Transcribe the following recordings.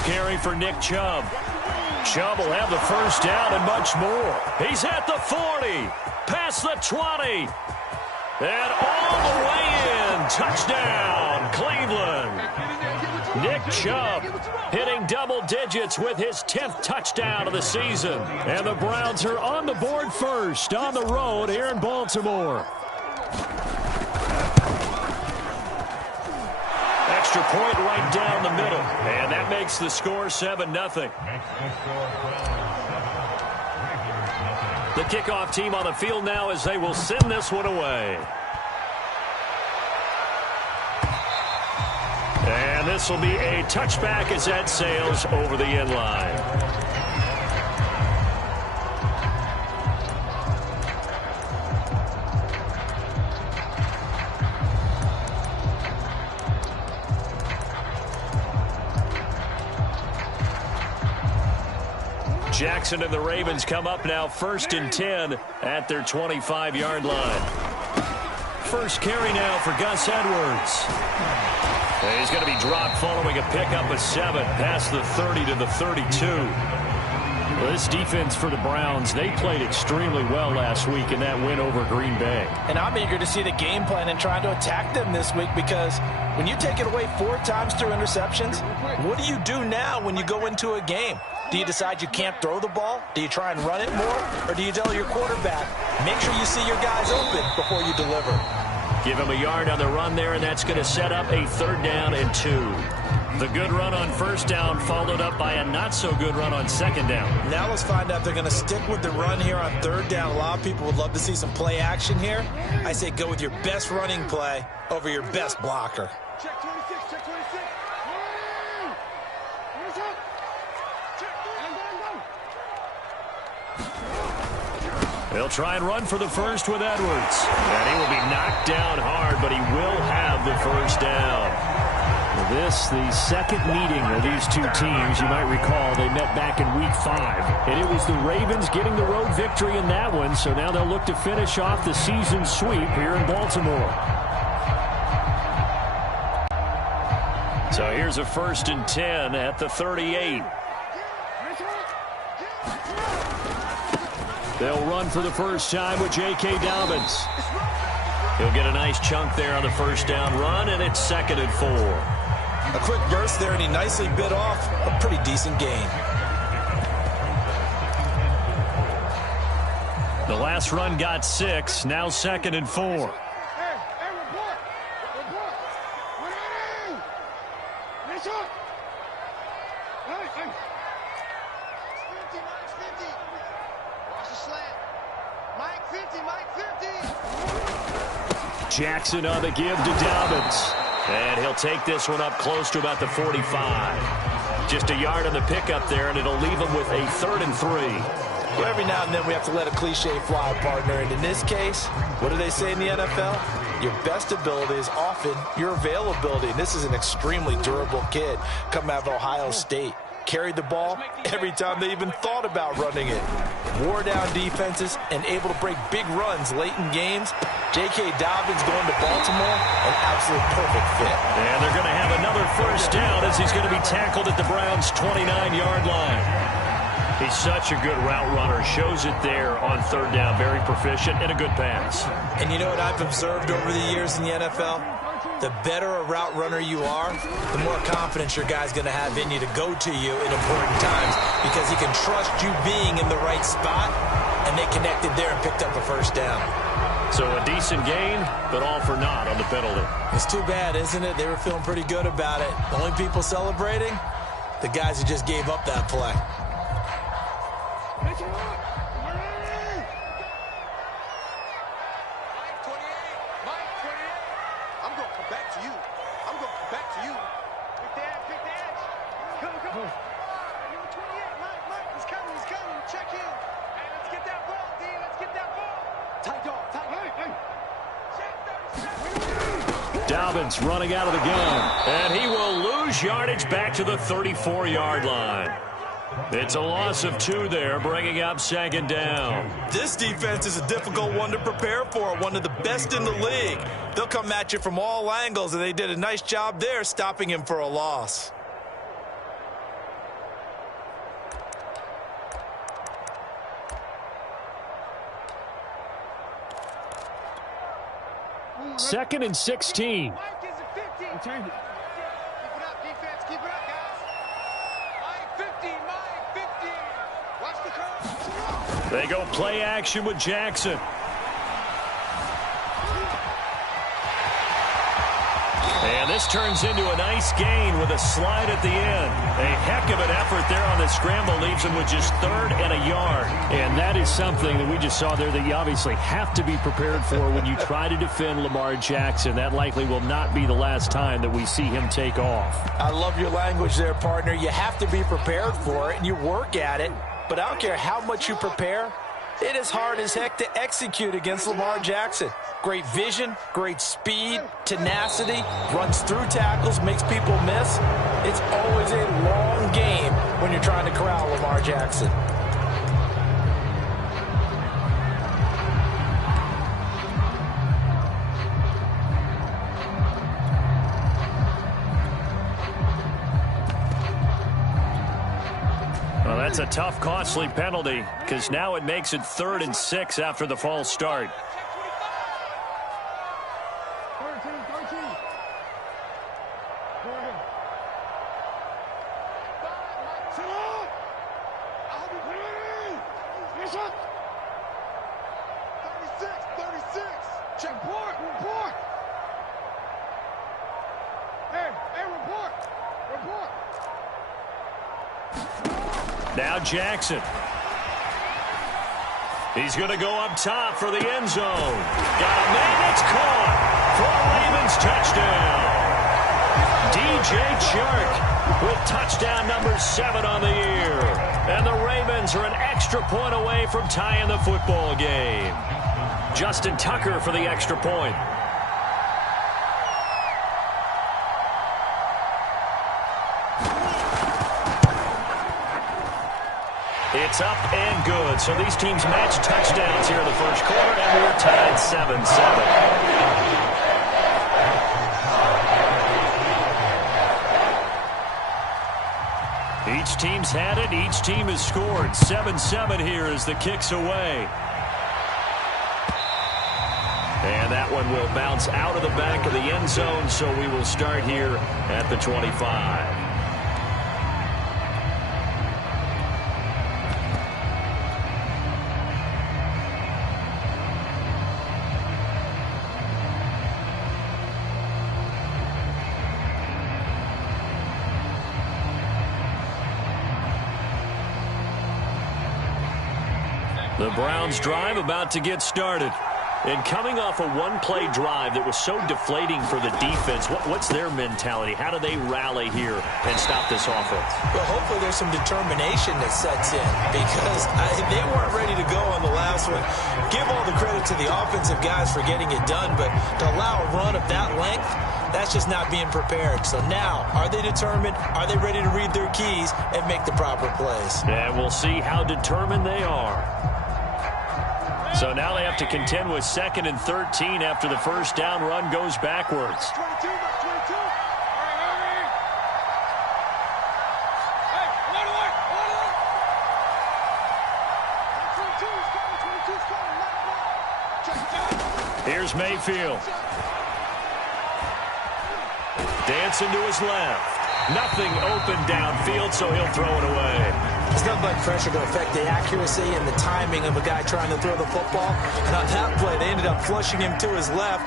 First carry for Nick Chubb. Chubb will have the first down and much more. He's at the 40, past the 20, and all the way in. Touchdown, Cleveland. Nick Chubb hitting double digits with his 10th touchdown of the season. And the Browns are on the board first on the road here in Baltimore. Extra point right down the middle. And that makes the score 7-0. The kickoff team on the field now as they will send this one away. And this will be a touchback as that sails over the end line. Jackson and the Ravens come up now 1st and 10 at their 25-yard line. First carry now for Gus Edwards. And he's going to be dropped following a pickup of 7 past the 30 to the 32. Well, this defense for the Browns, they played extremely well last week in that win over Green Bay. And I'm eager to see the game plan and trying to attack them this week, because when you take it away 4 times through interceptions, what do you do now when you go into a game? Do you decide you can't throw the ball? Do you try and run it more? Or do you tell your quarterback, make sure you see your guys open before you deliver? Give him a yard on the run there, and that's going to set up a 3rd down and 2. The good run on 1st down followed up by a not-so-good run on 2nd down. Now let's find out if they're going to stick with the run here on 3rd down. A lot of people would love to see some play action here. I say go with your best running play over your best blocker. Check 26, check 26. They'll try and run for the first with Edwards. And he will be knocked down hard, but he will have the first down. This, the second meeting of these two teams. You might recall they met back in Week 5. And it was the Ravens getting the road victory in that one. So now they'll look to finish off the season sweep here in Baltimore. So here's a 1st and 10 at the 38. They'll run for the first time with J.K. Dobbins. He'll get a nice chunk there on the first down run, and it's 2nd and 4. A quick burst there, and he nicely bit off a pretty decent gain. The last run got 6, now 2nd and 4. Jackson on the give to Dobbins. And he'll take this one up close to about the 45. Just a yard on the pickup there, and it'll leave him with a 3rd and 3. Well, every now and then we have to let a cliche fly, partner. And in this case, what do they say in the NFL? Your best ability is often your availability. And this is an extremely durable kid coming out of Ohio State. Carried the ball every time they even thought about running it. Wore down defenses and able to break big runs late in games. J.K. Dobbins going to Baltimore, an absolute perfect fit. And they're going to have another first down as he's going to be tackled at the Browns' 29-yard line. He's such a good route runner. Shows it there on 3rd down. Very proficient and a good pass. And you know what I've observed over the years in the NFL? The better a route runner you are, the more confidence your guy's going to have in you to go to you in important times, because he can trust you being in the right spot, and they connected there and picked up a first down. So a decent gain, but all for naught on the penalty. It's too bad, isn't it? They were feeling pretty good about it. The only people celebrating, the guys who just gave up that play. Dobbins running out of the gun, and he will lose yardage back to the 34-yard line. It's a loss of 2 there, bringing up 2nd down. This defense is a difficult one to prepare for, one of the best in the league. They'll come at you from all angles, and they did a nice job there stopping him for a loss. 2nd and 16. Keep it up, defense. Keep it up, guys. Mike 15, Mike 15. Watch the curve. They go play action with Jackson. And this turns into a nice gain with a slide at the end. A heck of an effort there on the scramble leaves him with just 3rd and a yard. And that is something that we just saw there that you obviously have to be prepared for when you try to defend Lamar Jackson. That likely will not be the last time that we see him take off. I love your language there, partner. You have to be prepared for it, and you work at it. But I don't care how much you prepare, it is hard as heck to execute against Lamar Jackson. Great vision, great speed, tenacity, runs through tackles, makes people miss. It's always a long game when you're trying to corral Lamar Jackson. Well, that's a tough, costly penalty because now it makes it 3rd and 6 after the false start. 13. Go ahead. Sit up. I'll be ready. Finish up. 36. Check report. Hey, report. Now Jackson. He's going to go up top for the end zone. Got a man, it's caught for a Ravens touchdown. DJ Chark with touchdown number 7 on the year. And the Ravens are an extra point away from tying the football game. Justin Tucker for the extra point. It's up and good. So these teams match touchdowns here in the first quarter, and we're tied 7-7. Each team's had it. Each team has scored. 7-7 here as the kick's away. And that one will bounce out of the back of the end zone, so we will start here at the 25. The Browns drive about to get started. And coming off a one-play drive that was so deflating for the defense, what's their mentality? How do they rally here and stop this offense? Well, hopefully there's some determination that sets in because they weren't ready to go on the last one. Give all the credit to the offensive guys for getting it done, but to allow a run of that length, that's just not being prepared. So now, are they determined? Are they ready to read their keys and make the proper plays? And we'll see how determined they are. So now they have to contend with 2nd and 13 after the first down run goes backwards. 22. Hurry. Hey, Here's Mayfield. Dancing to his left. Nothing open downfield, so he'll throw it away. There's nothing but pressure to affect the accuracy and the timing of a guy trying to throw the football. And on that play, they ended up flushing him to his left,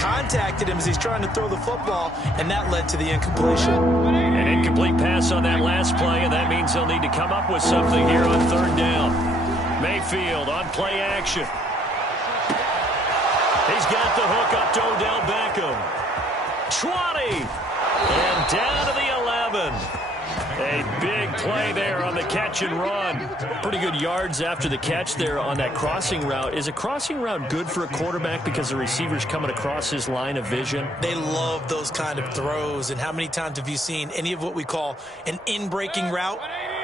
contacted him as he's trying to throw the football, and that led to the incompletion. An incomplete pass on that last play, and that means they'll need to come up with something here on 3rd down. Mayfield on play action. He's got the hook up to Odell Beckham. 20, and down to the 11. A big play there on the catch and run. Pretty good yards after the catch there on that crossing route. Is a crossing route good for a quarterback because the receiver's coming across his line of vision? They love those kind of throws. And how many times have you seen any of what we call an in-breaking route?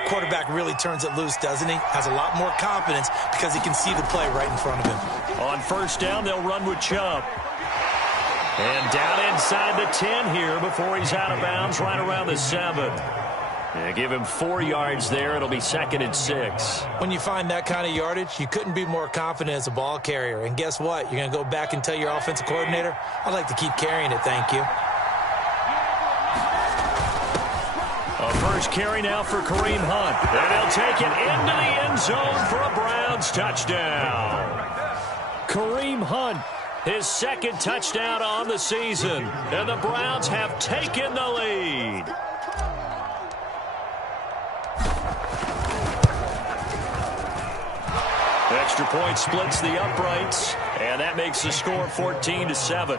Quarterback really turns it loose, doesn't he? Has a lot more confidence because he can see the play right in front of him. On first down, they'll run with Chubb. And down inside the 10 here before he's out of bounds right around the 7. Yeah, give him 4 yards there. It'll be 2nd and 6. When you find that kind of yardage, you couldn't be more confident as a ball carrier. And guess what? You're going to go back and tell your offensive coordinator, I'd like to keep carrying it, thank you. A first carry now for Kareem Hunt. And he'll take it into the end zone for a Browns touchdown. Kareem Hunt, his 2nd touchdown on the season. And the Browns have taken the lead. Extra point splits the uprights, and that makes the score 14-7.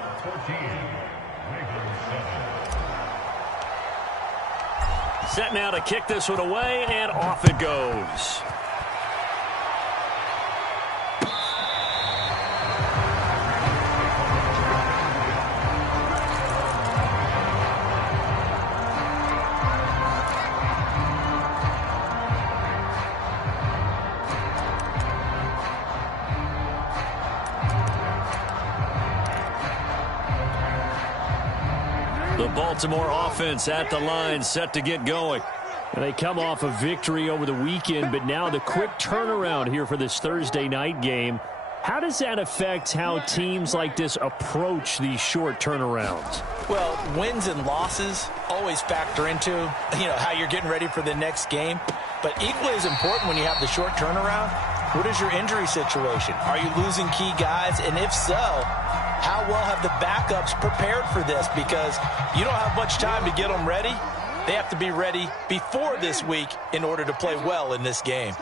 Set now to kick this one away, and off it goes. The Baltimore offense at the line, set to get going. And they come off a victory over the weekend, but now the quick turnaround here for this Thursday night game. How does that affect how teams like this approach these short turnarounds? Well, wins and losses always factor into, how you're getting ready for the next game. But equally as important when you have the short turnaround, what is your injury situation? Are you losing key guys? And if so, how well have the backups prepared for this? Because you don't have much time to get them ready. They have to be ready before this week in order to play well in this game.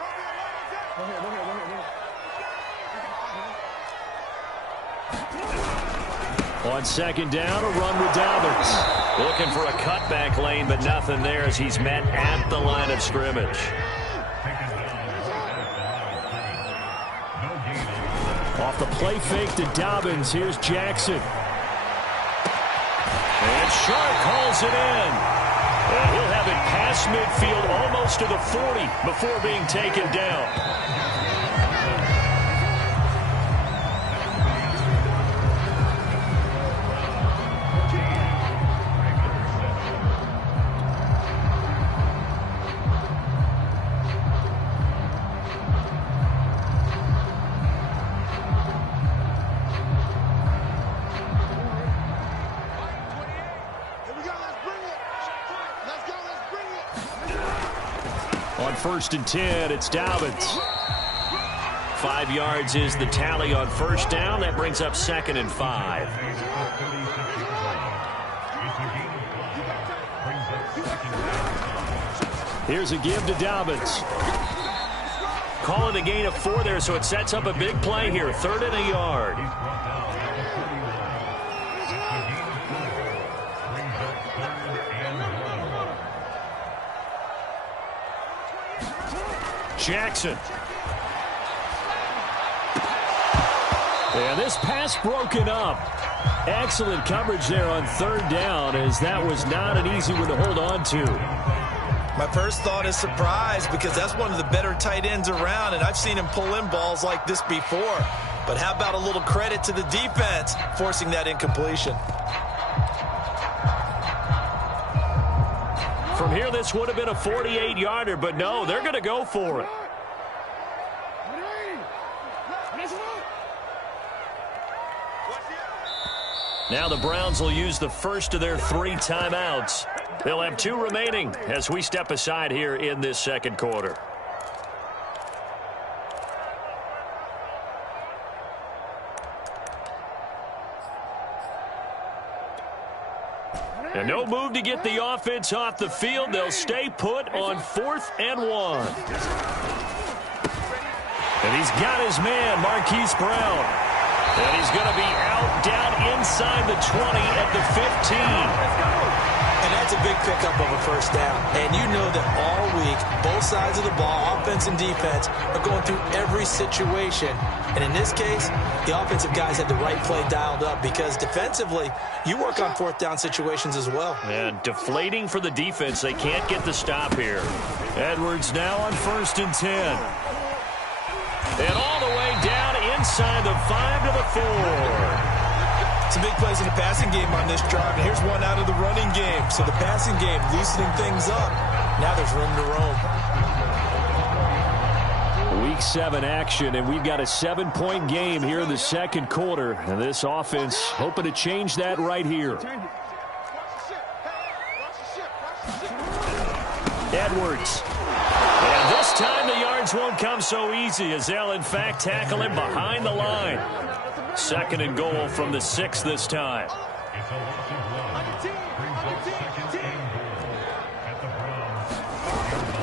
On 2nd down, a run with Dobbins. Looking for a cutback lane, but nothing there as he's met at the line of scrimmage. Off the play fake to Dobbins, here's Jackson. And Sharp calls it in. And he'll have it past midfield almost to the 40 before being taken down. On 1st and 10, it's Dobbins. 5 yards is the tally on 1st down. That brings up 2nd and 5. Here's a give to Dobbins. Call it a gain of 4 there, so it sets up a big play here. 3rd and a yard. Jackson. And this pass broken up. Excellent coverage there on 3rd down, as that was not an easy one to hold on to. My first thought is surprise, because that's one of the better tight ends around, and I've seen him pull in balls like this before. But how about a little credit to the defense forcing that incompletion? From here, this would have been a 48-yarder, but no, they're going to go for it. Now the Browns will use the first of their 3 timeouts. They'll have 2 remaining as we step aside here in this 2nd quarter. And no move to get the offense off the field. They'll stay put on 4th and 1. And he's got his man, Marquise Brown. And he's going to be out down inside the 20 at the 15. And that's a big pickup of a 1st down. And you know that all week, both sides of the ball, offense and defense, are going through every situation. And in this case, the offensive guys had the right play dialed up, because defensively, you work on 4th down situations as well. And deflating for the defense. They can't get the stop here. Edwards now on 1st and 10. And all the way down inside the 5 to the 4. Some big plays in the passing game on this drive, and here's one out of the running game. So the passing game loosening things up. Now there's room to roam. Week 7 action, and we've got a 7-point game here in the second quarter. And this offense hoping to change that right here. Edwards. And this time the yards won't come so easy as they'll, in fact, tackle him behind the line. 2nd and goal from the 6 this time.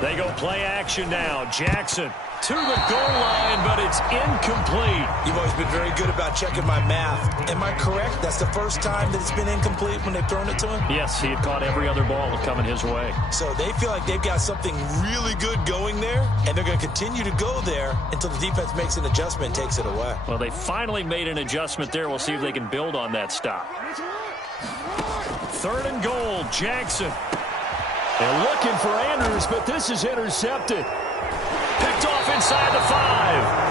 They go play action now. Jackson to the goal line, but it's incomplete. You've always been very good about checking my math. Am I correct? That's the first time that it's been incomplete when they've thrown it to him? Yes, he had caught every other ball coming his way. So they feel like they've got something really good going there, and they're going to continue to go there until the defense makes an adjustment and takes it away. Well, they finally made an adjustment there. We'll see if they can build on that stop. 3rd and goal, Jackson. They're looking for Andrews, but this is intercepted. Picked off inside the 5.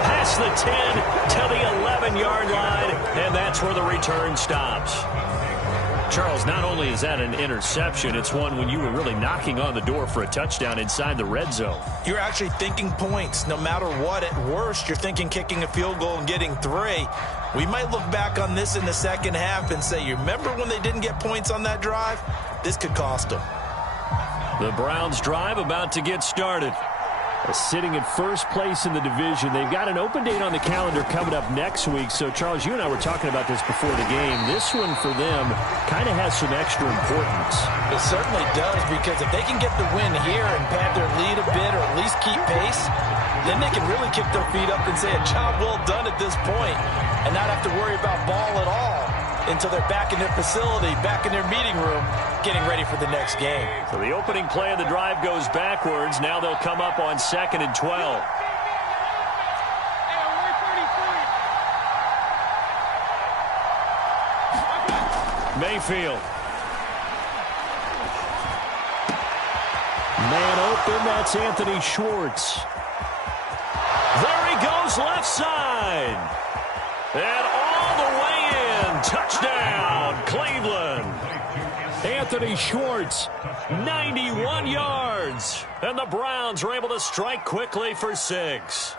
Past the 10 to the 11-yard line, and that's where the return stops. Charles, not only is that an interception, it's one when you were really knocking on the door for a touchdown inside the red zone. You're actually thinking points. No matter what, at worst, you're thinking kicking a field goal and getting 3. We might look back on this in the second half and say, you remember when they didn't get points on that drive? This could cost them. The Browns drive about to get started. Sitting in first place in the division. They've got an open date on the calendar coming up next week. So, Charles, you and I were talking about this before the game. This one for them kind of has some extra importance. It certainly does, because if they can get the win here and pad their lead a bit or at least keep pace, then they can really kick their feet up and say a job well done at this point and not have to worry about ball at all until they're back in their facility, back in their meeting room, getting ready for the next game. So the opening play of the drive goes backwards. Now they'll come up on 2nd and 12. Mayfield. Man open, that's Anthony Schwartz. There he goes, left side. And all the way in. Touchdown, Cleveland. Anthony Schwartz, 91 yards. And the Browns are able to strike quickly for 6.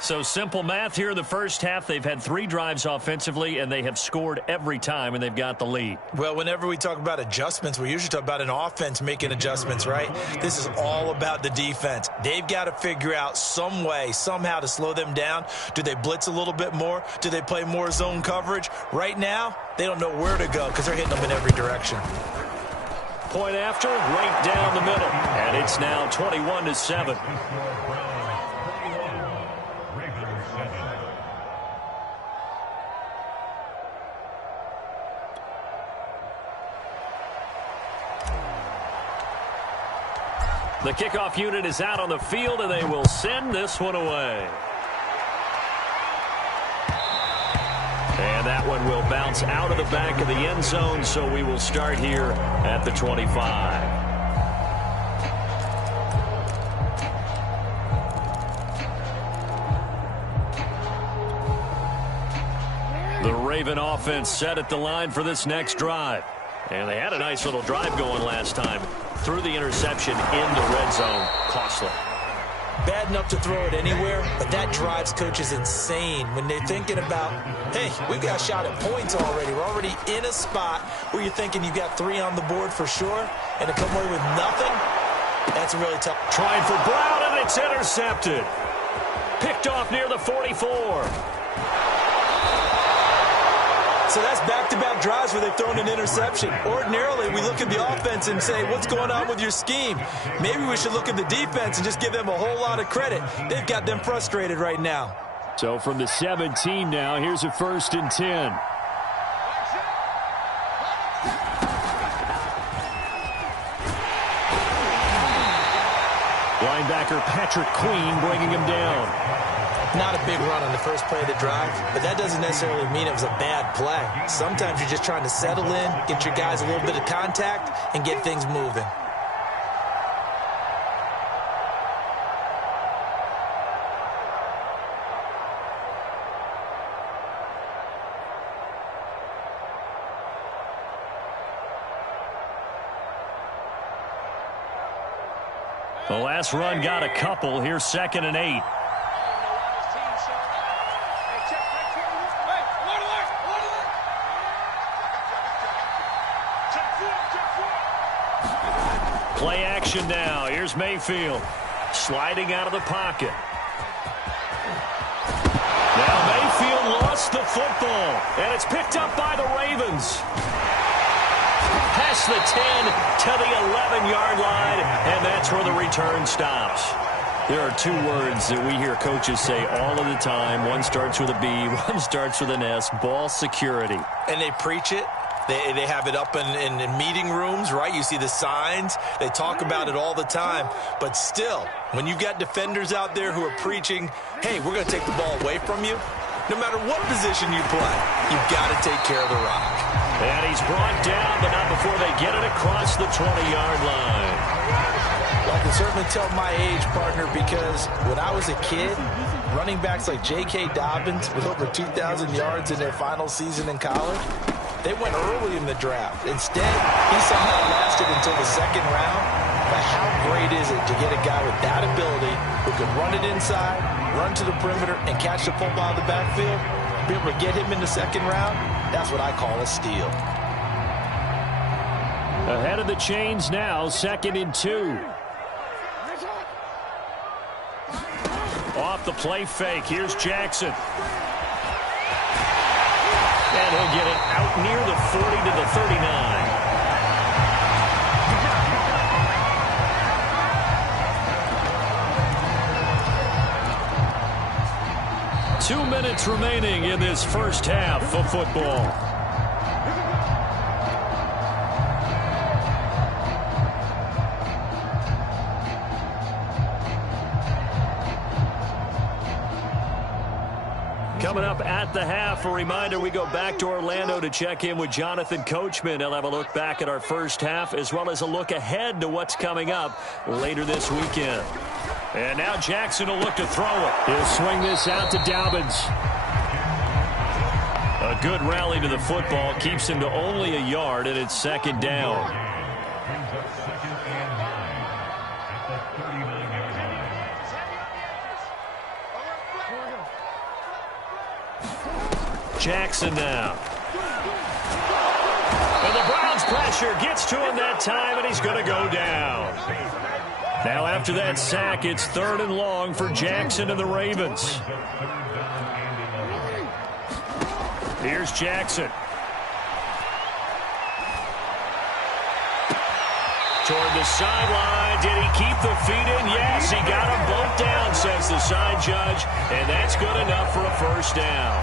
So simple math here in the first half. They've had 3 drives offensively, and they have scored every time, and they've got the lead. Well, whenever we talk about adjustments, we usually talk about an offense making adjustments, right? This is all about the defense. They've got to figure out some way, somehow to slow them down. Do they blitz a little bit more? Do they play more zone coverage? Right now, they don't know where to go because they're hitting them in every direction. Point after, right down the middle. And it's now 21-7. The kickoff unit is out on the field, and they will send this one away. And that one will bounce out of the back of the end zone, so we will start here at the 25. The Raven offense set at the line for this next drive. And they had a nice little drive going last time. Threw the interception in the red zone. Costly. Bad enough to throw it anywhere, but that drives coaches insane when they're thinking about, hey, we've got a shot at points already. We're already in a spot where you're thinking you've got 3 on the board for sure, and to come away with nothing, that's really tough. Trying for Brown, and it's intercepted. Picked off near the 44. So that's back-to-back drives where they've thrown an interception. Ordinarily, we look at the offense and say, what's going on with your scheme? Maybe we should look at the defense and just give them a whole lot of credit. They've got them frustrated right now. So from the 17 now, here's a 1st and 10. Linebacker Patrick Queen bringing him down. Not a big run on the first play of the drive, but that doesn't necessarily mean it was a bad play. Sometimes you're just trying to settle in, get your guys a little bit of contact, and get things moving. The last run got a couple. Here's 2nd and 8. Play action now. Here's Mayfield. Sliding out of the pocket. Now Mayfield lost the football. And it's picked up by the Ravens. Past the 10 to the 11-yard line. And that's where the return stops. There are two words that we hear coaches say all of the time. One starts with a B, one starts with an S. Ball security. And they preach it. They have it up in meeting rooms, right? You see the signs. They talk about it all the time. But still, when you've got defenders out there who are preaching, hey, we're going to take the ball away from you, no matter what position you play, you've got to take care of the rock. And he's brought down, but not before they get it across the 20-yard line. Well, I can certainly tell my age, partner, because when I was a kid, running backs like J.K. Dobbins with over 2,000 yards in their final season in college, they went early in the draft. Instead, he somehow lasted until the 2nd round. But how great is it to get a guy with that ability who can run it inside, run to the perimeter, and catch the football in the backfield? Be able to get him in the 2nd round, that's what I call a steal. Ahead of the chains now, 2nd and 2. Off the play fake, here's Jackson. And he'll get it out near the 40 to the 39. 2 minutes remaining in this first half of football. Coming up at the half, a reminder, we go back to Orlando to check in with Jonathan Coachman. He'll have a look back at our first half as well as a look ahead to what's coming up later this weekend. And now Jackson will look to throw it. He'll swing this out to Dobbins. A good rally to the football keeps him to only a yard, and it's 2nd down. Jackson now. And the Browns pressure gets to him that time, and he's going to go down. Now after that sack, it's 3rd and long for Jackson and the Ravens. Here's Jackson. Toward the sideline. Did he keep the feet in? Yes, he got them both down, says the side judge. And that's good enough for a 1st down.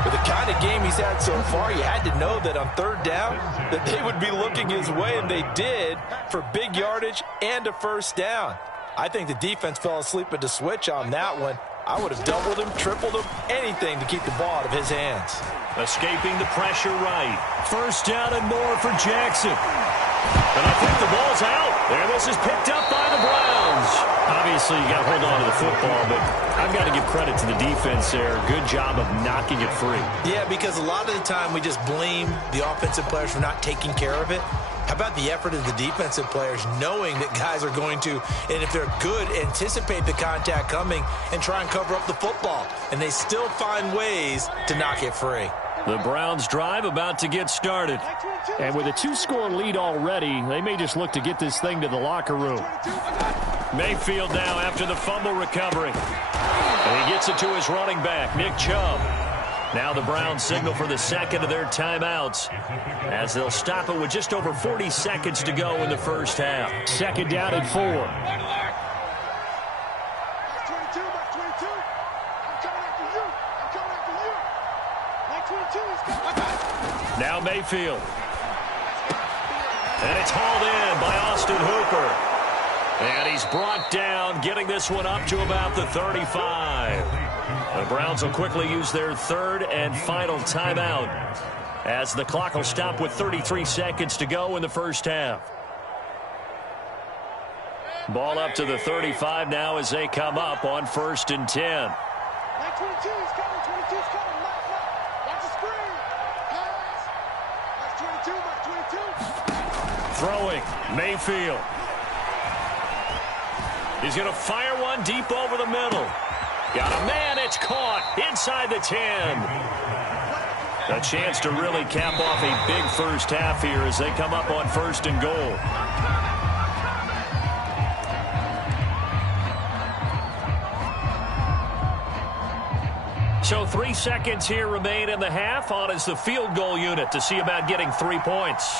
With the kind of game he's had so far, you had to know that on 3rd down that they would be looking his way, and they did, for big yardage and a 1st down. I think the defense fell asleep at the switch on that one. I would have doubled him, tripled him, anything to keep the ball out of his hands. Escaping the pressure right. 1st down and more for Jackson. And I think the ball's out. There, this is picked up by the Browns. Obviously, you got to hold on to the football, but I've got to give credit to the defense there. Good job of knocking it free. Yeah, because a lot of the time we just blame the offensive players for not taking care of it. How about the effort of the defensive players knowing that guys are going to, and if they're good, anticipate the contact coming and try and cover up the football. And they still find ways to knock it free. The Browns drive about to get started. And with a 2-score lead already, they may just look to get this thing to the locker room. Mayfield now after the fumble recovery. And he gets it to his running back, Nick Chubb. Now the Browns signal for the 2nd of their timeouts as they'll stop it with just over 40 seconds to go in the first half. 2nd down and 4. Now Mayfield. And it's hauled in by Austin Hooper. And he's brought down, getting this one up to about the 35. The Browns will quickly use their 3rd and final timeout as the clock will stop with 33 seconds to go in the first half. Ball up to the 35 now as they come up on 1st and 10. Throwing, Mayfield. He's going to fire one deep over the middle. Got a man. It's caught inside the 10. A chance to really cap off a big first half here as they come up on 1st and goal. So 3 seconds here remain in the half. On is the field goal unit to see about getting 3 points.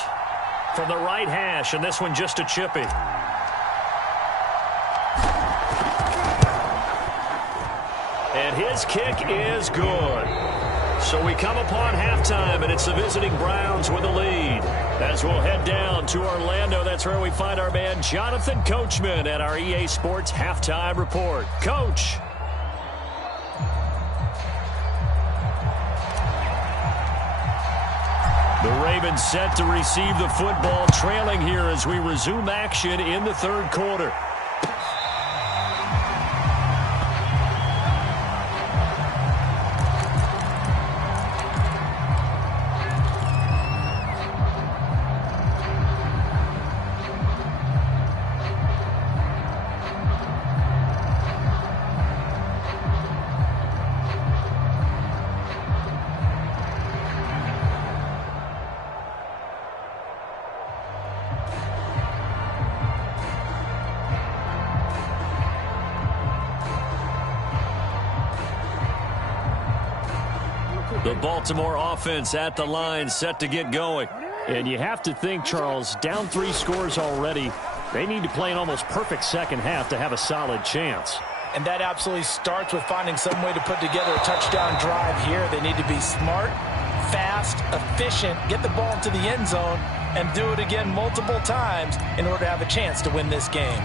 From the right hash, and this one just a chippy. And his kick is good. So we come upon halftime, and it's the visiting Browns with a lead. As we'll head down to Orlando, that's where we find our man Jonathan Coachman at our EA Sports Halftime Report. Coach. The Ravens set to receive the football, trailing here as we resume action in the 3rd quarter. The Baltimore offense at the line, set to get going. And you have to think, Charles, down 3 scores already. They need to play an almost perfect second half to have a solid chance. And that absolutely starts with finding some way to put together a touchdown drive here. They need to be smart, fast, efficient, get the ball into the end zone, and do it again multiple times in order to have a chance to win this game.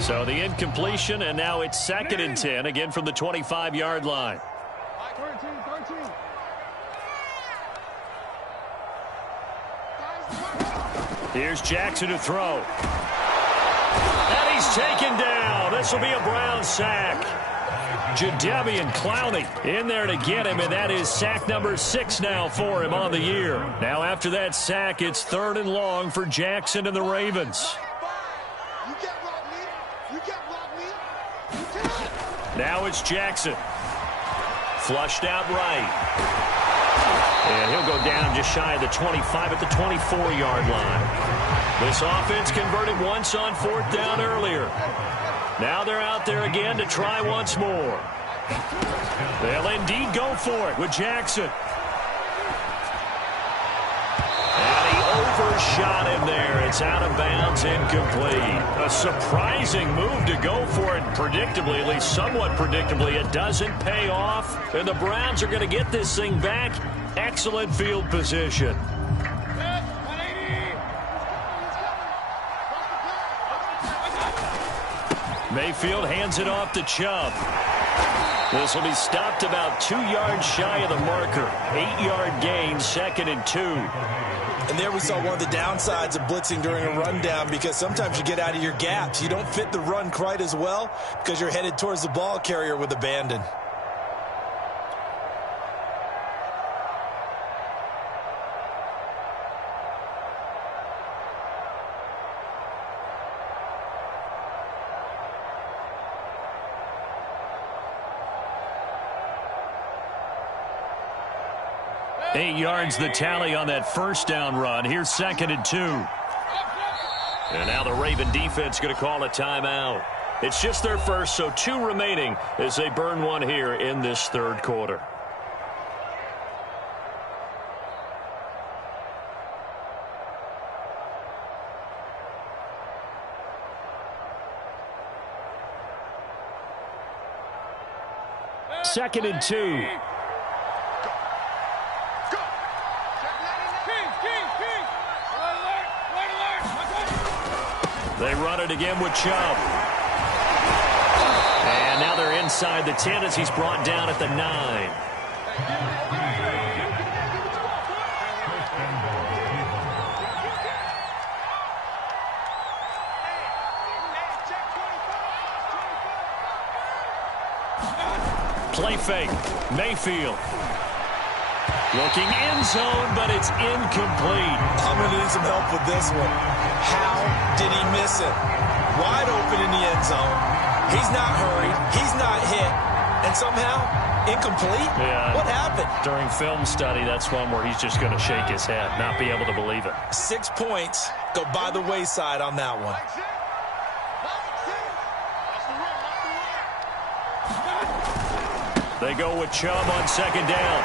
So the incompletion, and now it's 2nd and 10, again from the 25-yard line. 13. Here's Jackson to throw. And he's taken down. This will be a Brown sack. Jadeveon Clowney in there to get him, and that is sack number 6 now for him on the year. Now after that sack, it's 3rd and long for Jackson and the Ravens. Now it's Jackson. Flushed out right. And he'll go down just shy of the 25 at the 24-yard line. This offense converted once on 4th down earlier. Now they're out there again to try once more. They'll indeed go for it with Jackson. And he overshot him there. It's out of bounds, incomplete. A surprising move to go for it. Predictably, at least somewhat predictably, it doesn't pay off. And the Browns are going to get this thing back. Excellent field position. Mayfield hands it off to Chubb. This will be stopped about 2 yards shy of the marker. 8-yard gain, 2nd and 2. And there we saw one of the downsides of blitzing during a rundown, because sometimes you get out of your gaps. You don't fit the run quite as well because you're headed towards the ball carrier with abandon. Eight yards the tally on that 1st down run. Here's 2nd and 2. And now the Raven defense going to call a timeout. It's just their first, so 2 remaining as they burn one here in this 3rd quarter. Second and 2. They run it again with Chubb. And now they're inside the 10 as he's brought down at the 9. Play fake. Mayfield. Looking end zone, but it's incomplete. I'm going to need some help with this one. How did he miss it? Wide open in the end zone. He's not hurried. He's not hit. And somehow, incomplete? Yeah. What happened? During film study, that's one where he's just going to shake his head, not be able to believe it. 6 points go by the wayside on that one. They go with Chubb on second down.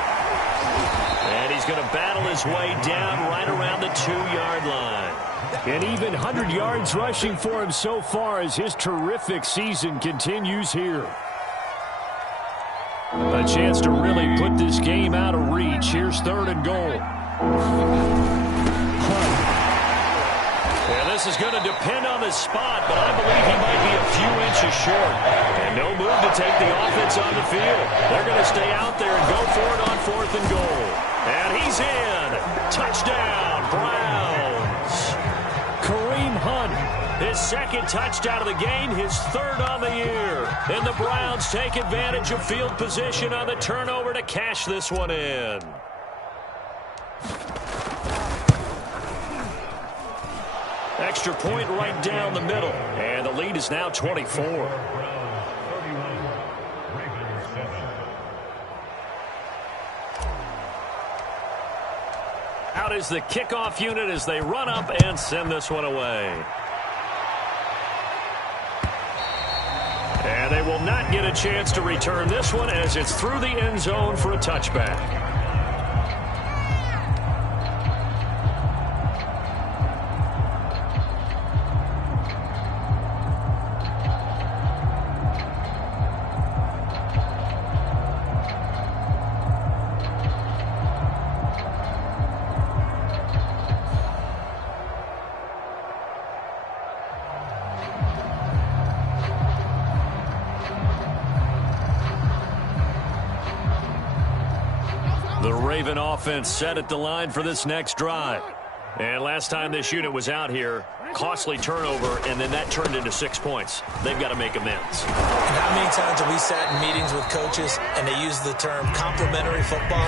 And he's going to battle his way down right around the 2-yard line. And even 100 yards rushing for him so far as his terrific season continues here. A chance to really put this game out of reach. Here's 3rd and goal. And this is going to depend on the spot, but I believe he might be a few inches short. And no move to take the offense on the field. They're going to stay out there and go for it on 4th and goal. And he's in. Touchdown, Browns. Kareem Hunt, his 2nd touchdown of the game, his 3rd on the year. And the Browns take advantage of field position on the turnover to cash this one in. Extra point right down the middle. And the lead is now 24. Out is the kickoff unit as they run up and send this one away. And they will not get a chance to return this one as it's through the end zone for a touchback. The Raven offense set at the line for this next drive. And last time this unit was out here, costly turnover, and then that turned into 6 points. They've got to make amends. And how many times have we sat in meetings with coaches and they use the term complementary football?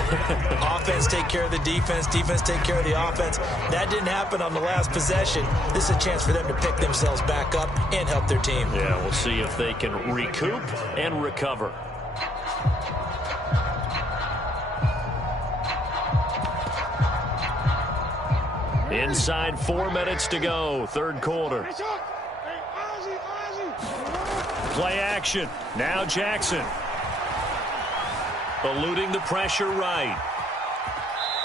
Offense take care of the defense, defense take care of the offense. That didn't happen on the last possession. This is a chance for them to pick themselves back up and help their team. Yeah, we'll see if they can recoup and recover. Inside 4 minutes to go, 3rd quarter. Play action. Now Jackson. Eluding the pressure right.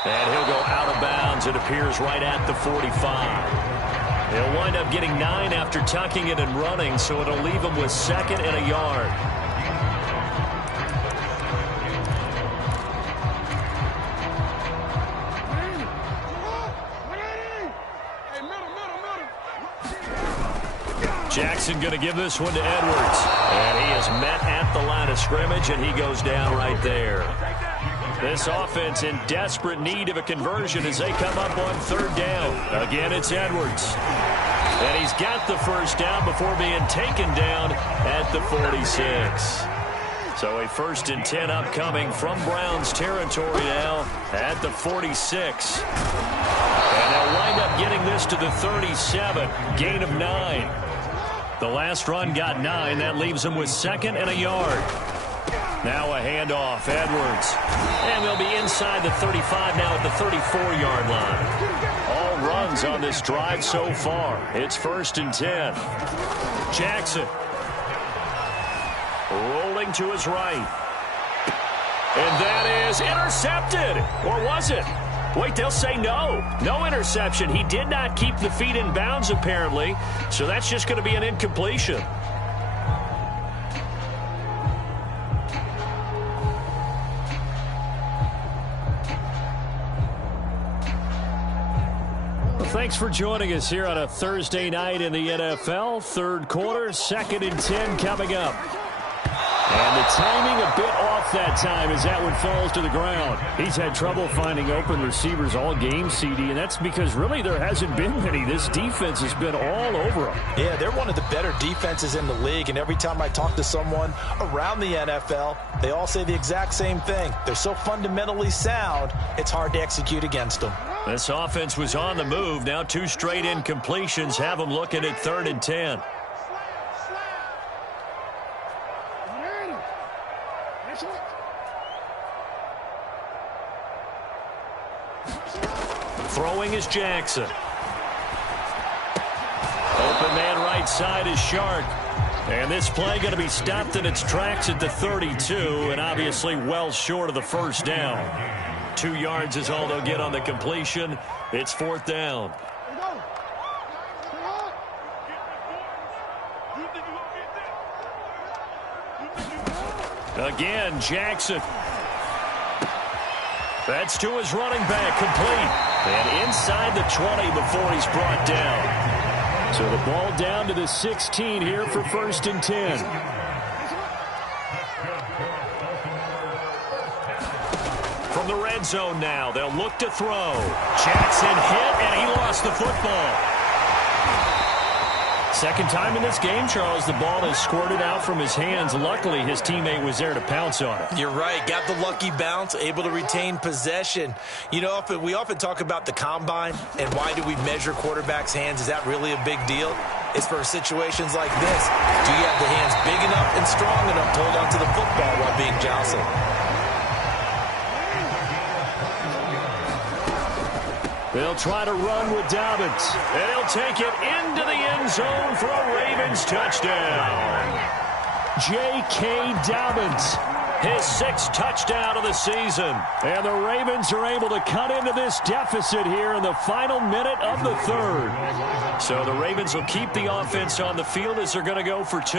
And he'll go out of bounds. It appears right at the 45. He'll wind up getting 9 after tucking it and running, so it'll leave him with 2nd and a yard. Jackson going to give this one to Edwards. And he is met at the line of scrimmage, and he goes down right there. This offense in desperate need of a conversion as they come up on 3rd down. Again, it's Edwards. And he's got the 1st down before being taken down at the 46. So a 1st and 10 upcoming from Browns territory now at the 46. And they'll wind up getting this to the 37. Gain of 9. The last run got 9. That leaves them with 2nd and a yard. Now a handoff. Edwards. And they'll be inside the 35 now at the 34-yard line. All runs on this drive so far. It's 1st and 10. Jackson. Rolling to his right. And that is intercepted. Or was it? Wait, they'll say no. No interception. He did not keep the feet in bounds, apparently. So that's just going to be an incompletion. Well, thanks for joining us here on a Thursday night in the NFL. 3rd quarter, 2nd and 10 coming up. And the timing a bit off that time as that one falls to the ground. He's had trouble finding open receivers all game, CD, and that's because really there hasn't been many. This defense has been all over them. Yeah, they're one of the better defenses in the league, and every time I talk to someone around the NFL, they all say the exact same thing. They're so fundamentally sound, it's hard to execute against them. This offense was on the move. Now 2 straight incompletions have them looking at 3rd and 10. Throwing is Jackson. Open man right side is Shark. And this play going to be stopped in its tracks at the 32, and obviously well short of the first down. 2 yards is all they'll get on the completion. It's 4th down. Again, Jackson. That's to his running back, complete. And inside the 20 before he's brought down. So the ball down to the 16 here for 1st and 10. From the red zone now, they'll look to throw. Jackson hit, and he lost the football. Second time in this game, Charles, the ball has squirted out from his hands. Luckily, his teammate was there to pounce on it. You're right. Got the lucky bounce, able to retain possession. You know, we often talk about the combine and why do we measure quarterbacks' hands. Is that really a big deal? It's for situations like this. Do you have the hands big enough and strong enough to hold onto the football while being jostled? They'll try to run with Dobbins. And he'll take it into the end zone for a Ravens touchdown. J.K. Dobbins, his 6th touchdown of the season. And the Ravens are able to cut into this deficit here in the final minute of the 3rd. So the Ravens will keep the offense on the field as they're going to go for 2.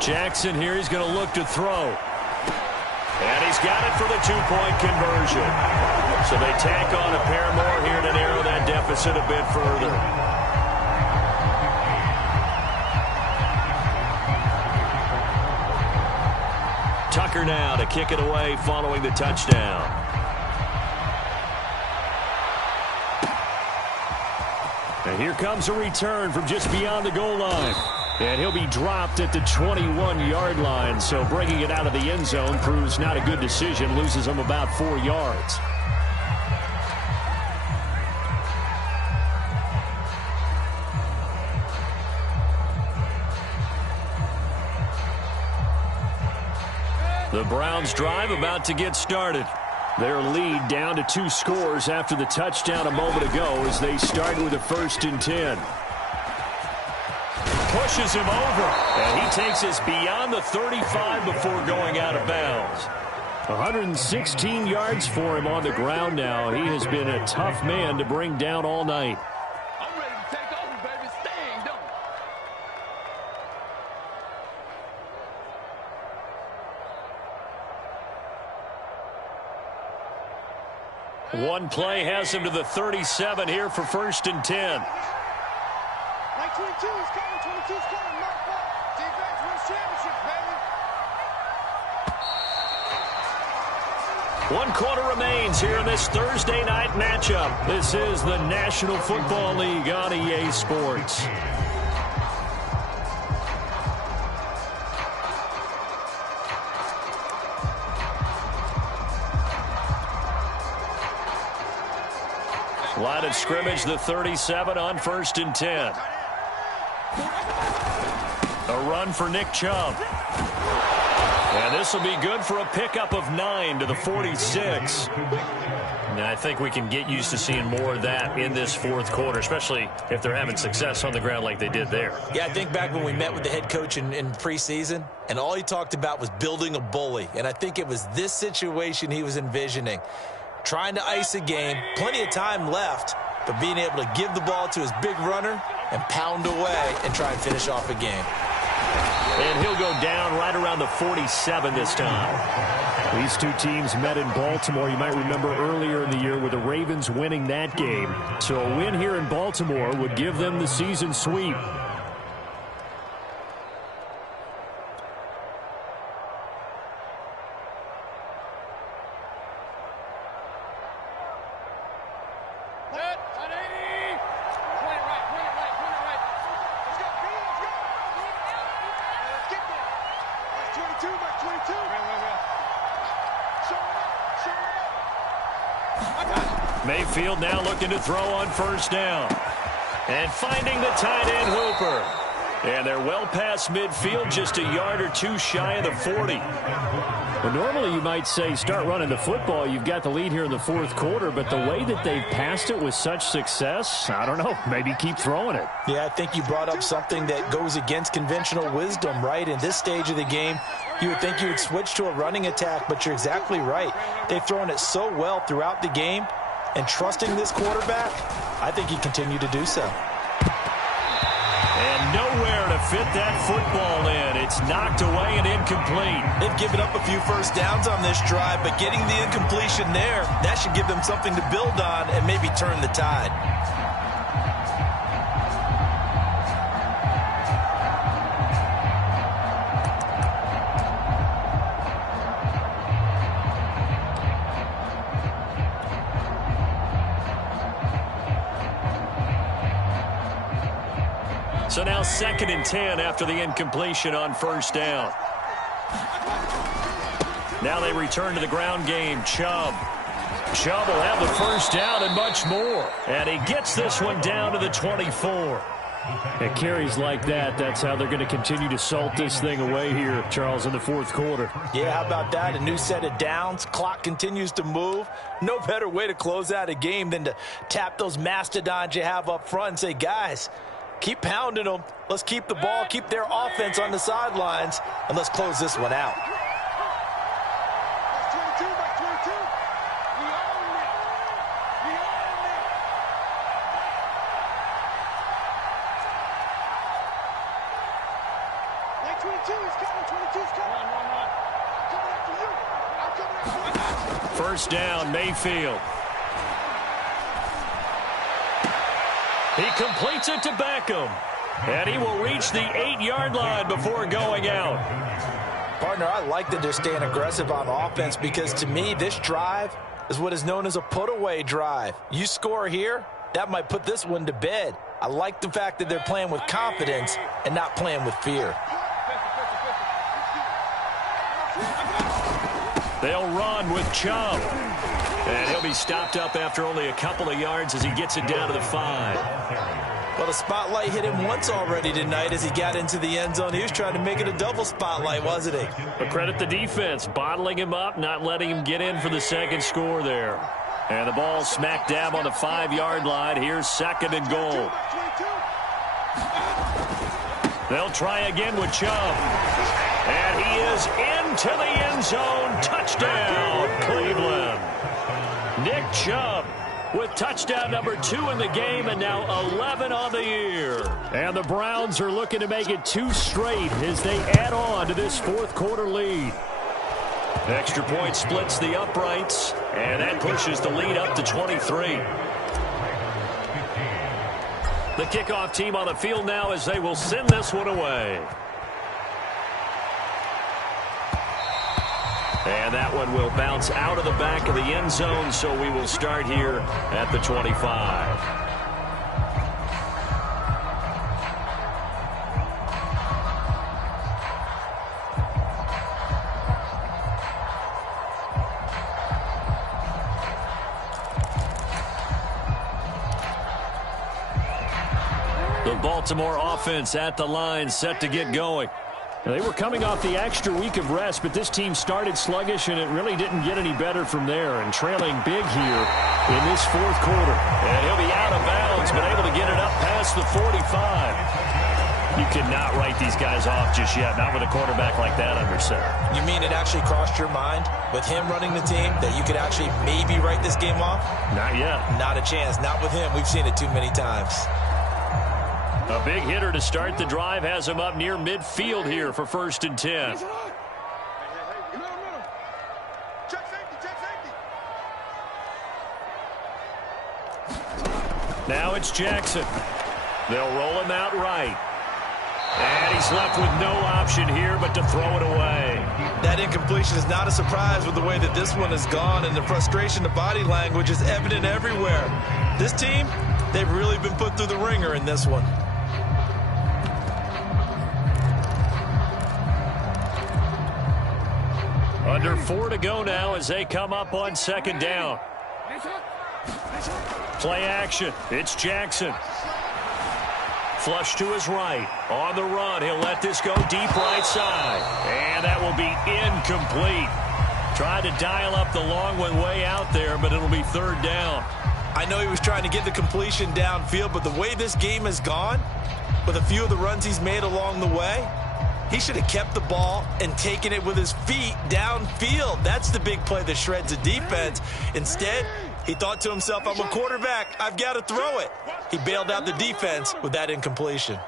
Jackson here, he's going to look to throw. And he's got it for the 2-point conversion. So they tack on a pair more here to narrow that deficit a bit further. Tucker now to kick it away following the touchdown. And here comes a return from just beyond the goal line. And he'll be dropped at the 21-yard line, so bringing it out of the end zone proves not a good decision, loses him about 4 yards. The Browns drive about to get started. Their lead down to 2 scores after the touchdown a moment ago as they start with a 1st and 10. Pushes him over, and he takes us beyond the 35 before going out of bounds. 116 yards for him on the ground now. He has been a tough man to bring down all night. I'm ready to take over, baby. Staying, don't. One play has him to the 37 here for 1st and 10. Like 22 is coming, 22 is coming, mark up. Defense wins championships, baby. 1 quarter remains here in this Thursday night matchup. This is the National Football League on EA Sports. Line of scrimmage, the 37 on 1st and 10. A run for Nick Chubb. And this will be good for a pickup of 9 to the 46. And I think we can get used to seeing more of that in this 4th quarter, especially if they're having success on the ground like they did there. Yeah, I think back when we met with the head coach in preseason, and all he talked about was building a bully. And I think it was this situation he was envisioning. Trying to ice a game, plenty of time left, but being able to give the ball to his big runner and pound away and try and finish off a game. And he'll go down right around the 47 this time. These 2 teams met in Baltimore. You might remember earlier in the year with the Ravens winning that game. So a win here in Baltimore would give them the season sweep. Set. 180. Point it right. Point it right. Point it right. Let's go. Let's go. Let's get there. That's 22. That's 22. Show it up. Show it up. I got it. Mayfield now looking to throw on first down. And finding the tight end Hooper. And they're well past midfield, just a yard or two shy of the 40. Well, normally you might say start running the football. You've got the lead here in the fourth quarter, but the way that they've passed it with such success, I don't know, maybe keep throwing it. Yeah, I think you brought up something that goes against conventional wisdom, right? In this stage of the game, you would think you would switch to a running attack, but you're exactly right. They've thrown it so well throughout the game, and trusting this quarterback, I think he continued to do so. And nowhere to fit that football in. It's knocked away and incomplete. They've given up a few first downs on this drive, but getting the incompletion there, that should give them something to build on and maybe turn the tide. So now 2nd and 10 after the incompletion on first down. Now they return to the ground game. Chubb will have the first down and much more. And he gets this one down to the 24. At carries like that, that's how they're going to continue to salt this thing away here, Charles, in the fourth quarter. Yeah, how about that? A new set of downs. Clock continues to move. No better way to close out a game than to tap those mastodons you have up front and say, guys, keep pounding them. Let's keep the ball, keep their offense on the sidelines, and let's close this one out. That's 22. That's 22. We own it. We own it. Like 22 is coming. 22 is coming. I'm coming after you. I'm coming after you. First down, Mayfield. He completes it to Beckham. And he will reach the 8-yard line before going out. Partner, I like that they're staying aggressive on offense because to me, this drive is what is known as a put-away drive. You score here, that might put this one to bed. I like the fact that they're playing with confidence and not playing with fear. They'll run with Chubb. And he'll be stopped up after only a couple of yards as he gets it down to the 5. Well, the spotlight hit him once already tonight as he got into the end zone. He was trying to make it a double spotlight, wasn't he? But credit the defense, bottling him up, not letting him get in for the second score there. And the ball smack dab on the 5-yard line. Here's 2nd and goal. They'll try again with Chubb. And he is into the end zone. Touchdown, Cleveland. Nick Chubb with touchdown number 2 in the game and now 11 on the year. And the Browns are looking to make it 2 straight as they add on to this fourth quarter lead. Extra point splits the uprights, and that pushes the lead up to 23. The kickoff team on the field now as they will send this one away. And that one will bounce out of the back of the end zone, so we will start here at the 25. The Baltimore offense at the line, set to get going. They were coming off the extra week of rest, but this team started sluggish, and it really didn't get any better from there, and trailing big here in this fourth quarter. And he'll be out of bounds, but able to get it up past the 45. You cannot write these guys off just yet, not with a quarterback like that under center. You mean it actually crossed your mind with him running the team that you could actually maybe write this game off? Not yet. Not a chance. Not with him. We've seen it too many times. A big hitter to start the drive has him up near midfield here for 1st and 10. Check safety, check safety. Now it's Jackson. They'll roll him out right. And he's left with no option here but to throw it away. That incompletion is not a surprise with the way that this one has gone, and the frustration, the body language is evident everywhere. This team, they've really been put through the ringer in this one. Under 4 to go now as they come up on second down. Play action. It's Jackson. Flush to his right. On the run. He'll let this go deep right side. And that will be incomplete. Tried to dial up the long one way out there, but it'll be third down. I know he was trying to get the completion downfield, but the way this game has gone, with a few of the runs he's made along the way, he should have kept the ball and taken it with his feet downfield. That's the big play that shreds a defense. Instead, he thought to himself, I'm a quarterback. I've got to throw it. He bailed out the defense with that incompletion.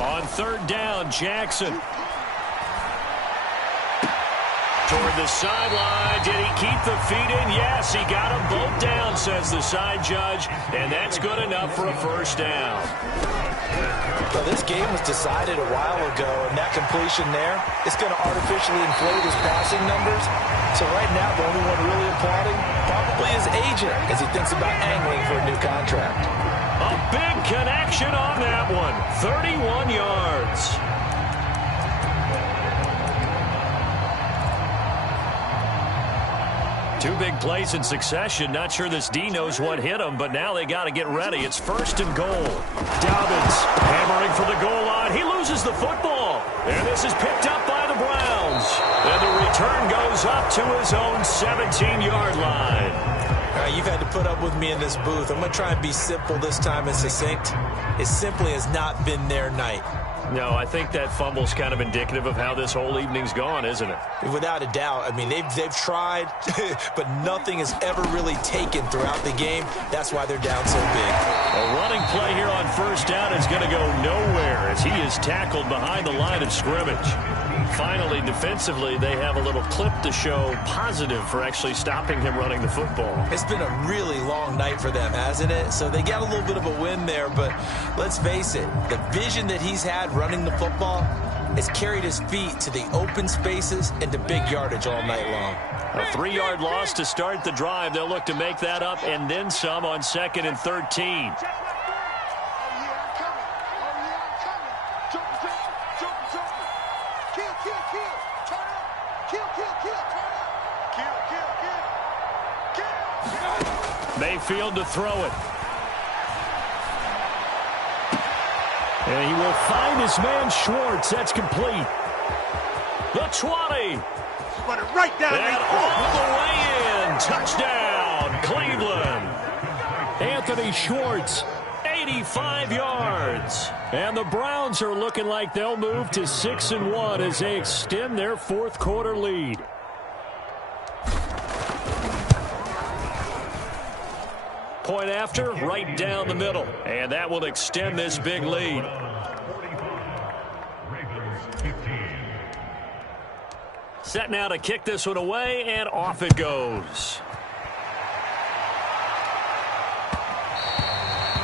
On third down, Jackson. Toward the sideline. Did he keep the feet in? Yes, he got them both down, says the side judge. And that's good enough for a first down. Well, this game was decided a while ago, and that completion there, it's going to artificially inflate his passing numbers. So right now, the only one really applauding probably his agent as he thinks about angling for a new contract. A big connection on that one. 31 yards. Two big plays in succession. Not sure this D knows what hit him, but now they got to get ready. It's first and goal. Dobbins hammering for the goal line. He loses the football. And this is picked up by the Browns. And the return goes up to his own 17-yard line. All right, you've had to put up with me in this booth. I'm going to try and be simple this time and succinct. It simply has not been their night. No, I think that fumble's kind of indicative of how this whole evening's gone, isn't it? Without a doubt. I mean, they've tried, but nothing has ever really taken throughout the game. That's why they're down so big. A running play here on first down is going to go nowhere as he is tackled behind the line of scrimmage. Finally, defensively, they have a little clip to show positive for actually stopping him running the football. It's been a really long night for them, hasn't it? So they got a little bit of a win there, but let's face it, the vision that he's had running the football has carried his feet to the open spaces and to big yardage all night long. A 3-yard loss to start the drive. They'll look to make that up and then some on 2nd and 13. Mayfield to throw it. And he will find his man Schwartz. That's complete. The 20. Run it right down. And all the way in. Touchdown, Cleveland. Anthony Schwartz, 85 yards. And the Browns are looking like they'll move to 6-1 as they extend their fourth quarter lead. Point after, right down the middle. And that will extend this big lead. Set now to kick this one away, and off it goes.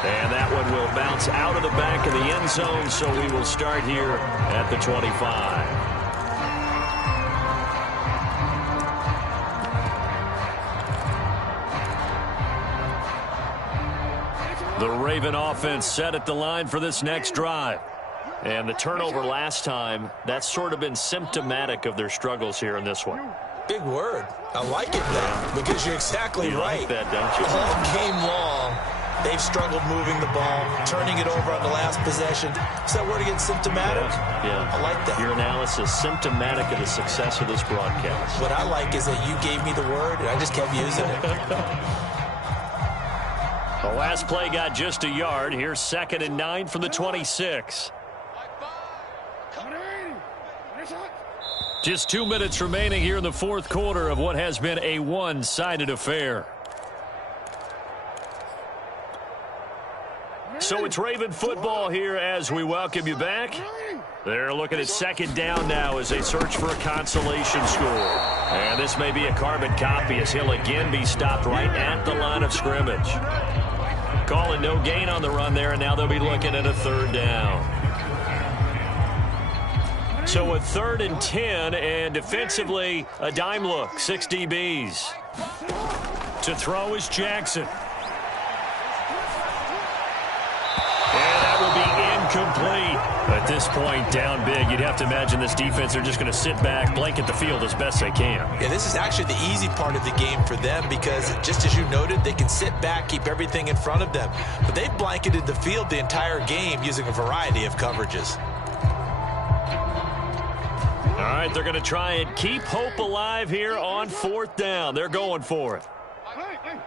And that one will bounce out of the back of the end zone, so we will start here at the 25. The Raven offense set at the line for this next drive. And the turnover last time, that's sort of been symptomatic of their struggles here in this one. Big word. I like it, though, because you're exactly right. Like that, don't you? All game long, they've struggled moving the ball, turning it over on the last possession. Is that word again, symptomatic? Yeah. I like that. Your analysis, symptomatic of the success of this broadcast. What I like is that you gave me the word, and I just kept using it. The last play got just a yard. Here's 2nd and 9 from the 26. Just 2 minutes remaining here in the fourth quarter of what has been a one-sided affair. So it's Raven football here as we welcome you back. They're looking at second down now as they search for a consolation score. And this may be a carbon copy as he'll again be stopped right at the line of scrimmage. Calling no gain on the run there, and now they'll be looking at a third down. So a 3rd and 10, and defensively a dime look, 6 DBs. To throw is Jackson. And that will be incomplete. At this point, down big, you'd have to imagine this defense are just going to sit back, blanket the field as best they can. Yeah, this is actually the easy part of the game for them because, just as you noted, they can sit back, keep everything in front of them. But they've blanketed the field the entire game using a variety of coverages. All right, they're going to try and keep hope alive here on 4th down. They're going for it. Hey.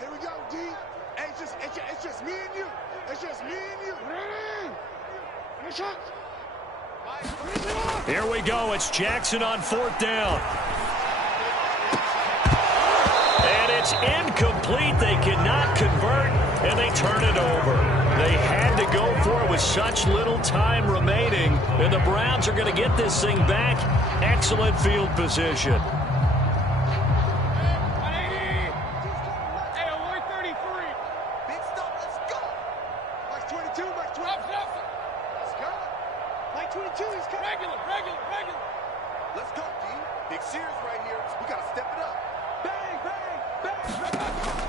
Here we go, D. Hey, it's just me and you. It's just me and you. Here we go. It's Jackson on 4th down. And it's incomplete. They cannot convert, and they turn it over. They had to go for it with such little time remaining, and the Browns are going to get this thing back. Excellent field position.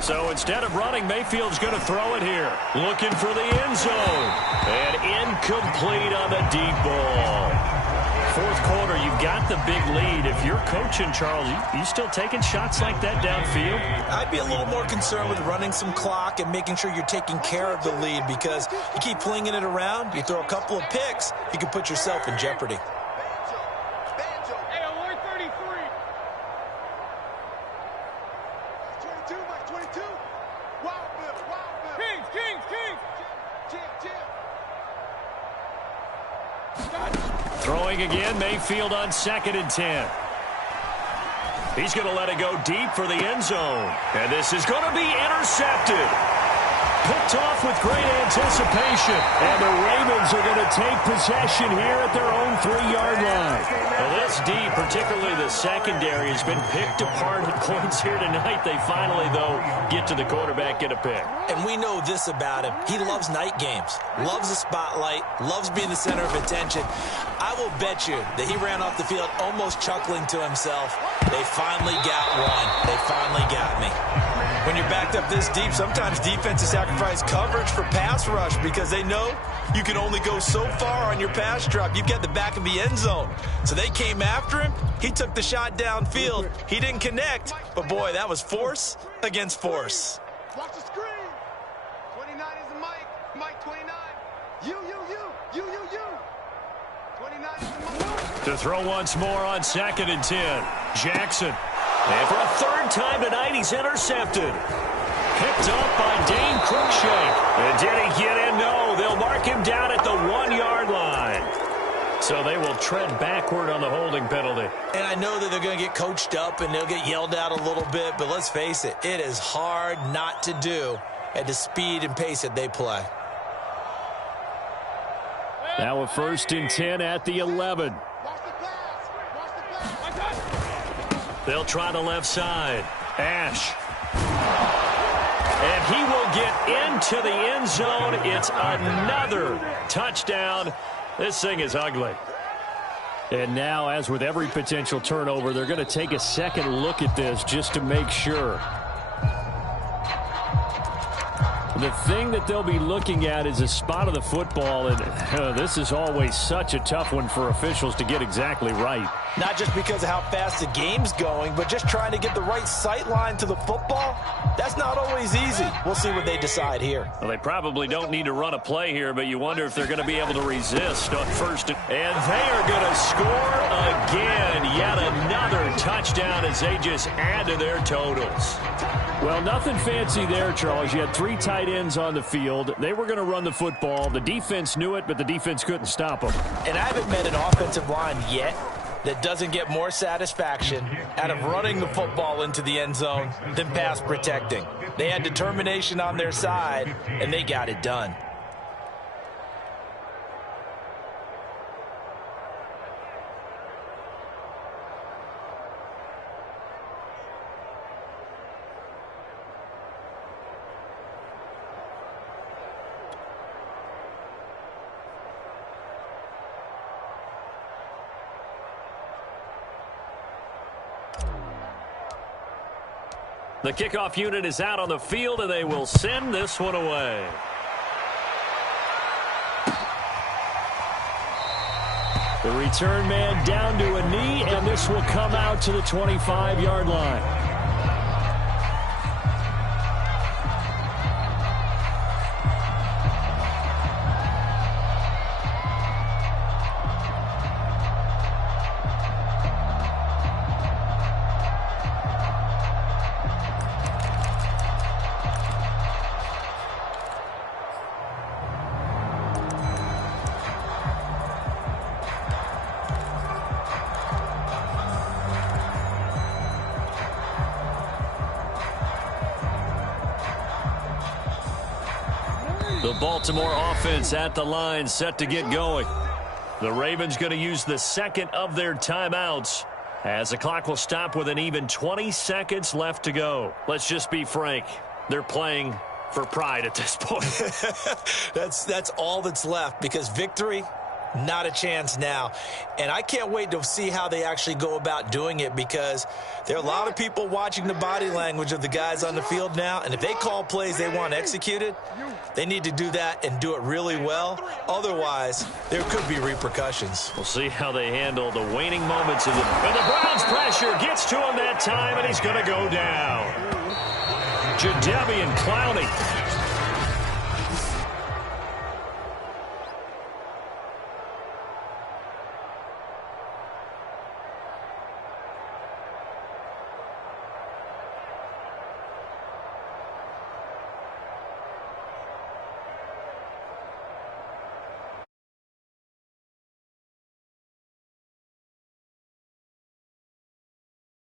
So instead of running, Mayfield's going to throw it here. Looking for the end zone. And incomplete on the deep ball. 4th quarter, you've got the big lead. If you're coaching, Charles, you still taking shots like that downfield? I'd be a little more concerned with running some clock and making sure you're taking care of the lead because you keep flinging it around, you throw a couple of picks, you can put yourself in jeopardy. Throwing again, Mayfield on 2nd and 10. He's going to let it go deep for the end zone. And this is going to be intercepted. Picked off with great anticipation. And the Ravens are going to take possession here at their own 3-yard line. Well, this D, particularly the secondary, has been picked apart at points here tonight. They finally, though, get to the quarterback, get a pick. And we know this about him. He loves night games, loves the spotlight, loves being the center of attention. I will bet you that he ran off the field almost chuckling to himself. They finally got one. They finally got me. When you're backed up this deep, sometimes defenses sacrifice coverage for pass rush because they know you can only go so far on your pass drop. You've got the back of the end zone. So they came after him. He took the shot downfield. He didn't connect. But, boy, that was force against force. Watch the screen. 29 is the Mike. Mike 29. You. 29 is the Mike. To throw once more on 2nd and 10. Jackson. And for a 3rd time tonight, he's intercepted. Picked up by Dane Cruikshank. And did he get in? No. They'll mark him down at the 1-yard line. So they will tread backward on the holding penalty. And I know that they're going to get coached up and they'll get yelled at a little bit, but let's face it, it is hard not to do at the speed and pace that they play. Now a 1st and 10 at the 11. They'll try the left side. Ash. And he will get into the end zone. It's another touchdown. This thing is ugly. And now, as with every potential turnover, they're going to take a second look at this just to make sure. The thing that they'll be looking at is a spot of the football, and this is always such a tough one for officials to get exactly right. Not just because of how fast the game's going, but just trying to get the right sight line to the football. That's not always easy. We'll see what they decide here. Well, they probably don't need to run a play here, but you wonder if they're going to be able to resist on 1st. And they are going to score again. Yet another touchdown as they just add to their totals. Well, nothing fancy there, Charles. You had 3 tight ends on the field. They were going to run the football. The defense knew it, but the defense couldn't stop them. And I haven't met an offensive line yet that doesn't get more satisfaction out of running the football into the end zone than pass protecting. They had determination on their side, and they got it done. The kickoff unit is out on the field, and they will send this one away. The return man down to a knee, and this will come out to the 25-yard line. The Baltimore offense at the line, set to get going. The Ravens going to use the second of their timeouts as the clock will stop with an even 20 seconds left to go. Let's just be frank. They're playing for pride at this point. That's all that's left, because victory, not a chance now. And I can't wait to see how they actually go about doing it, because there are a lot of people watching the body language of the guys on the field now, and if they call plays they want executed, they need to do that and do it really well. Otherwise, there could be repercussions. We'll see how they handle the waning moments of and the Browns pressure gets to him that time, and he's going to go down. Jadeveon Clowney